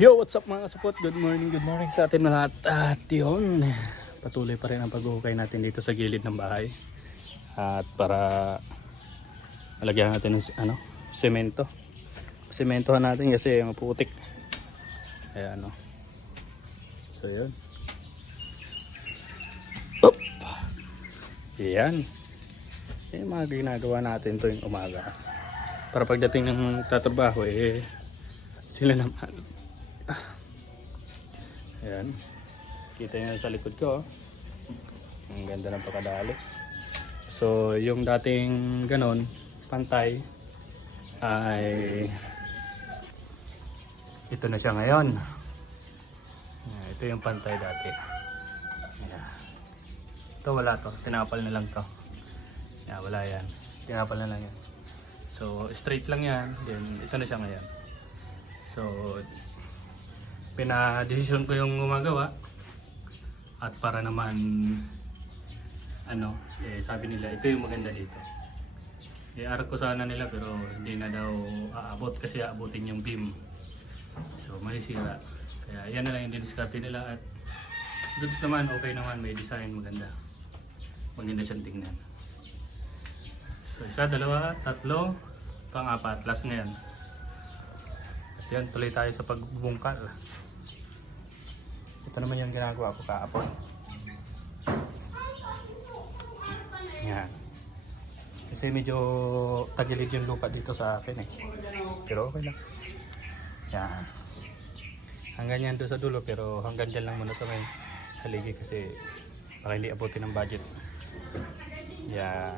Yo, what's up mga kasupot? Good morning sa atin na lahat. At yun, patuloy pa rin ang paghuhukay natin dito sa gilid ng bahay. At para malagyan natin ng semento. Sementohan natin kasi yung putik. Kaya ano. So yun. Up! Yan. Yung mga ginagawa natin tuwing umaga. Para pagdating ng tatrabaho sila naman. Ayan. Kita nyo sa likod ko. Ang ganda ng pagkadali. So yung dating ganon, pantay, ay ito na siya ngayon. Ito yung pantay dati. Ayan. Ito wala to. Tinapal na lang to. Ayan, wala yan. Tinapal na lang yan. So straight lang yan. Then ito na siya ngayon. So pinadesisyon ko yung gumagawa. At para naman sabi nila ito yung maganda dito. I-arap ko sana nila pero hindi na daw aabot kasi aabutin yung beam. So masisira. Kaya yan na lang yung diniskarte nila at goods naman, okay naman, may design maganda. Maganda siyang tingnan. So isa, dalawa, tatlo, pang-apat, last na yan. At yan, tuloy tayo sa pagbungkal. Ito naman yung ginagawa ko kahapon. Yan. Kasi medyo tagilid yung lupa dito sa akin Pero okay lang. Yan. Hanggang yan doon sa dulo pero hanggang dyan lang muna sa may haligi kasi baka hindi abutin ng budget. Yan.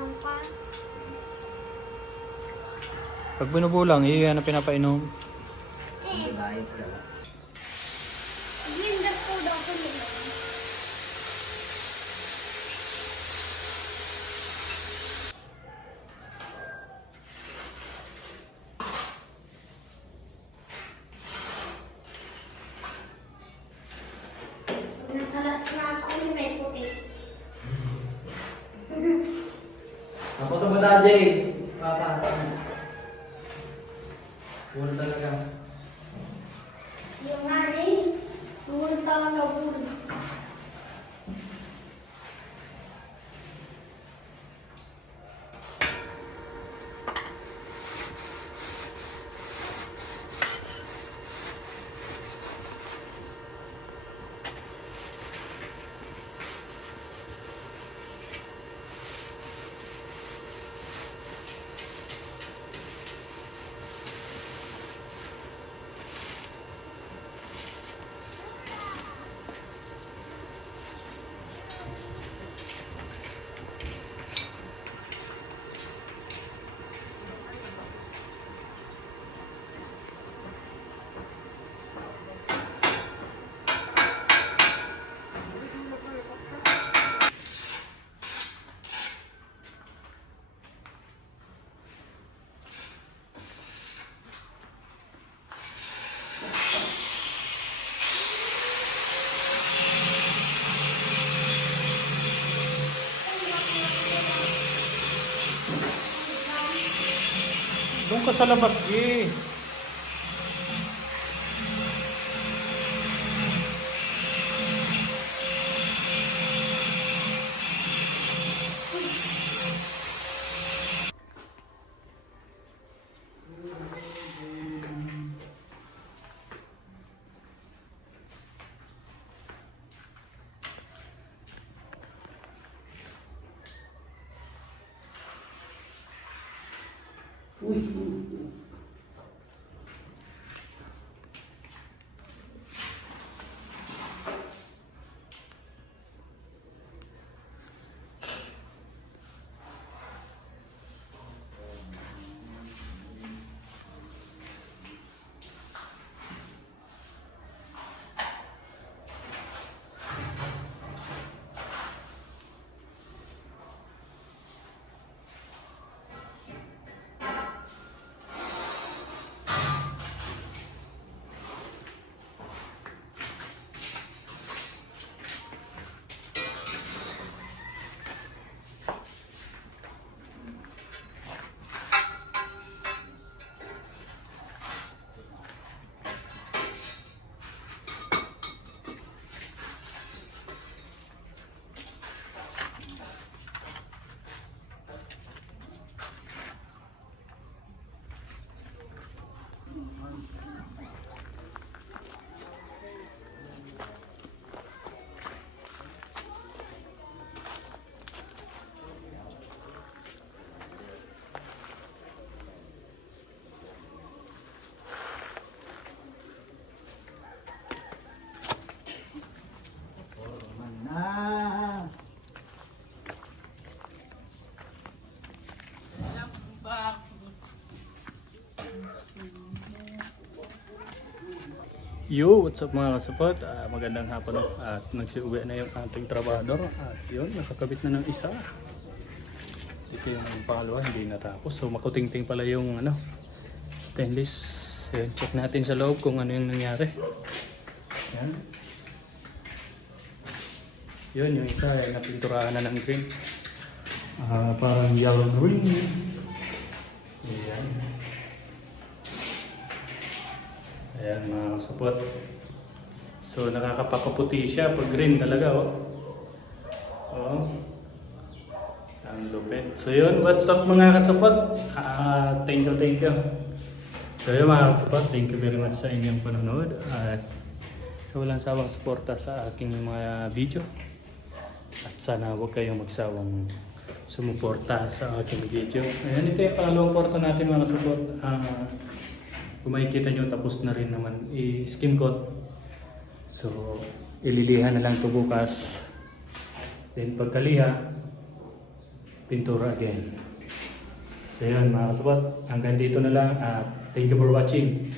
Meron pa. Pag binubulang, iyan na pinapainom. Blender po daw ko nila. Nasa last na ako ni may puti. Ako to ba dati? Papa. Puro talaga. Yung nga eh. Multa na bulo. Doon ka sa labas, G. Uy. Yo, what's up mga kasupot? Magandang hapon at nagsiuwi na yung ating trabador at yun, nakakabit na ng isa. Ito yung pangalawa, hindi natapos. So makutingting pala yung stainless. So, yun, check natin sa loob kung ano yung nangyari. Yan. Yun, yung isa ay napinturahan na ng green. Parang yellow green. Ayan. Ayan mga kasupot. So nakakapapaputi siya pag green talaga oh. Ang lupit. So yun, what's up mga kasupot? Thank you. So yun mga kasupot, thank you very much sa inyong panonood. At sa walang sawang suporta sa aking mga video. At sana huwag kayong magsawang sumuporta sa aking video. Ayan, ito yung pangalawang kwarto natin mga kasupot. Kung makikita nyo, tapos na rin naman i-skim coat. So, ililihan na lang ito bukas. Then pagkaliha, pintura again. So yun mga kasabot, hanggang dito na lang at thank you for watching.